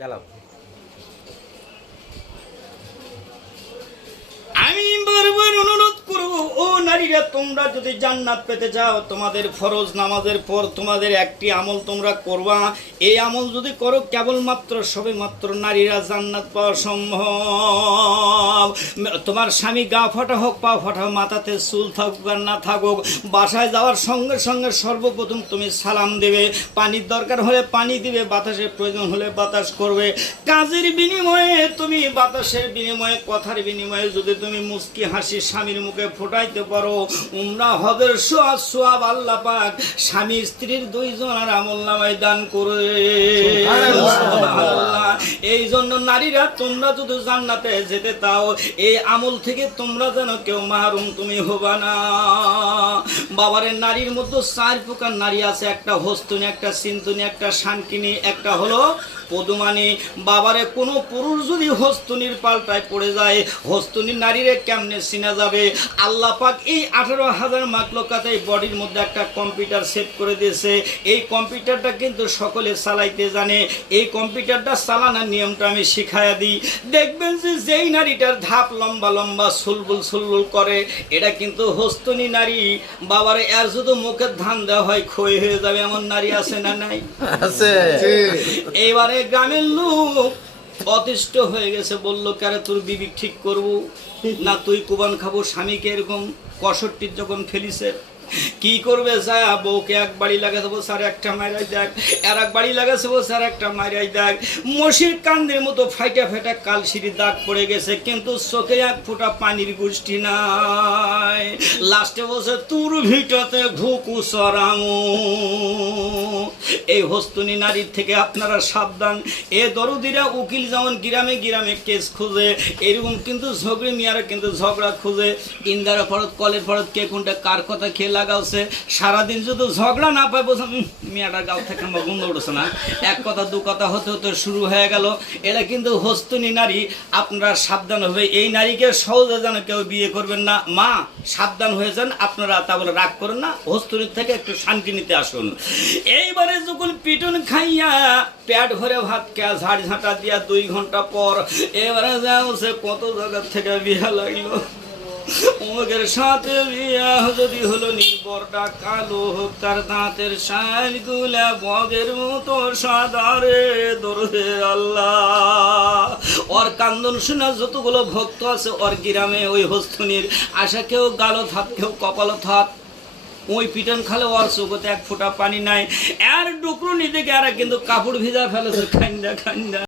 চালাও। আমি বারবার অনুরোধ করব, ও নারীরা, তোমরা যদি জান্নাত পেতে চাও, তোমাদের ফরজ নামাজের পর তোমাদের একটি আমল তোমরা করবা। এই আমল যদি করো, কেবলমাত্র সবেমাত্র নারীরা জান্নাত পাওয়া সম্ভব। তোমার স্বামী গা ফাটা হোক, পা ফাটা হোক, মাথাতে চুল থাকুক আর না থাকুক, বাসায় যাওয়ার সঙ্গে সঙ্গে সর্বপ্রথম তুমি সালাম দেবে, পানির দরকার হলে পানি দিবে, বাতাসের প্রয়োজন হলে বাতাস করবে। কাজের বিনিময়ে তুমি, বাতাসের বিনিময়ে, কথার বিনিময়ে যদি তুমি মুস্কি হাসি স্বামীর মুখে ফোটাইতে পারো, উমরা হজের সোয়াব আল্লাহ পাক স্বামী স্ত্রীর দুইজনের আমলনামায় দান করে। এই জন্য নারীরা, তোমরা যদি জান্নাতে যেতে চাও, এই আমল থেকে তোমরা যেন কেউ মাহরুম তুমি হবা না। বাবারে, নারীর মধ্যে 4 প্রকার নারী আছে। একটা হস্তুনি, একটা সিন্ধুনি, একটা শানকিনী, একটা হলো পদুমানি। বাবারে, কোনো পুরুষ যদি হস্তুনির পাল্টায় পড়ে যায়, হস্তুনির নারীরে কেমনে চিনা যাবে? আল্লাহ পাক এই 18,000 মাখলুকাতে এই বডির মধ্যে একটা কম্পিউটার সেট করে দিয়েছে। এই কম্পিউটারটা কিন্তু সকলে চালাইতে জানে। এই কম্পিউটারটা চালানোর নিয়মটা আমি শিখাইয়া দিই। দেখবেন যে যেই নারীটার ধাপ লম্বা লম্বা সুলবুল সুলবুল করে, এটা কিন্তু হস্তুনি নারী। বাবারে, এর শুধু মুখের ধান দেওয়া হয়, ক্ষয় হয়ে যাবে, এমন নারী আছে না নাই? আছে। এইবারে গ্রামের লোক অতিষ্ঠ হয়ে গেছে, বললো, কারে তোর বিবি ঠিক করবো না তুই কুবান খাবো? স্বামীকে এরকম 65 যখন ফেলিছে, কি করবে? যায় বউকে এক বাড়ি লাগাতে বলছে, আর একটা মাইরাই দেখ, আর এক বাড়ি লাগাছে বলছে, আর একটা মাইরাই দেখ। মশির কান্দের মতো ফাইটা ফেটা কালশিরি দাগ পড়ে গেছে, কিন্তু চোখে এক ফোঁটা পানির গোষ্ঠী নাই। লাস্টে বলছে, তোর ভিটতে ঘুকু সরামু। এই হস্তুনি নারীর থেকে আপনারা সাবধান। এ দরদিরা উকিল যেমন গ্রামে গ্রামে কেস খুঁজে, এরকম কিন্তু ঝগড়ে মিয়ারা কিন্তু ঝগড়া খুঁজে। ইন্দারা ফরত, কলের ফরত, কে কোনটা কার কথা খেয়ে লাগাচ্ছে। সারাদিন যদি ঝগড়া না পায়, বলছেন মিয়াটার গাল থেকে আমার গন্ধ উঠছে না, এক কথা দু কথা হতে হতে শুরু হয়ে গেল। এরা কিন্তু হস্তুনি নারী, আপনারা সাবধান হবে। এই নারীকে সহজে যেন কেউ বিয়ে করবেন না। মা, সাবধান হয়ে যান আপনারা, তা বলে রাগ করেন না। হস্তুনির থেকে একটু শান্তি নিতে আসুন। এইবারে যখন পিটন খাইয়া পেট ভরে ভাত খেয়া ঝাড় ঝাঁটা দিয়া 2 ঘন্টা পর, এবারে যাচ্ছে কত জায়গা থেকে বিয়া লাগলো। অমুকের সাথে বিয়া যদি হলো নি, বরটা কালো হোক, তার দাঁতের শালগুলা বগের মতো সাদারে দরদে আল্লাহ। ওর কান্দন শোনা যতগুলো ভক্ত আছে ওর গ্রামে, ওই হস্তুনির আশা, কেউ গালত হাত, কেউ কপালত হাত। ওই পিটন খালে ওর চোখতে এক ফোঁটা পানি নাই। আর ডুকরু নিতে গিয়ে কিন্তু কাপড় ভিজা ফেলেছে, খান্দা খান্দা।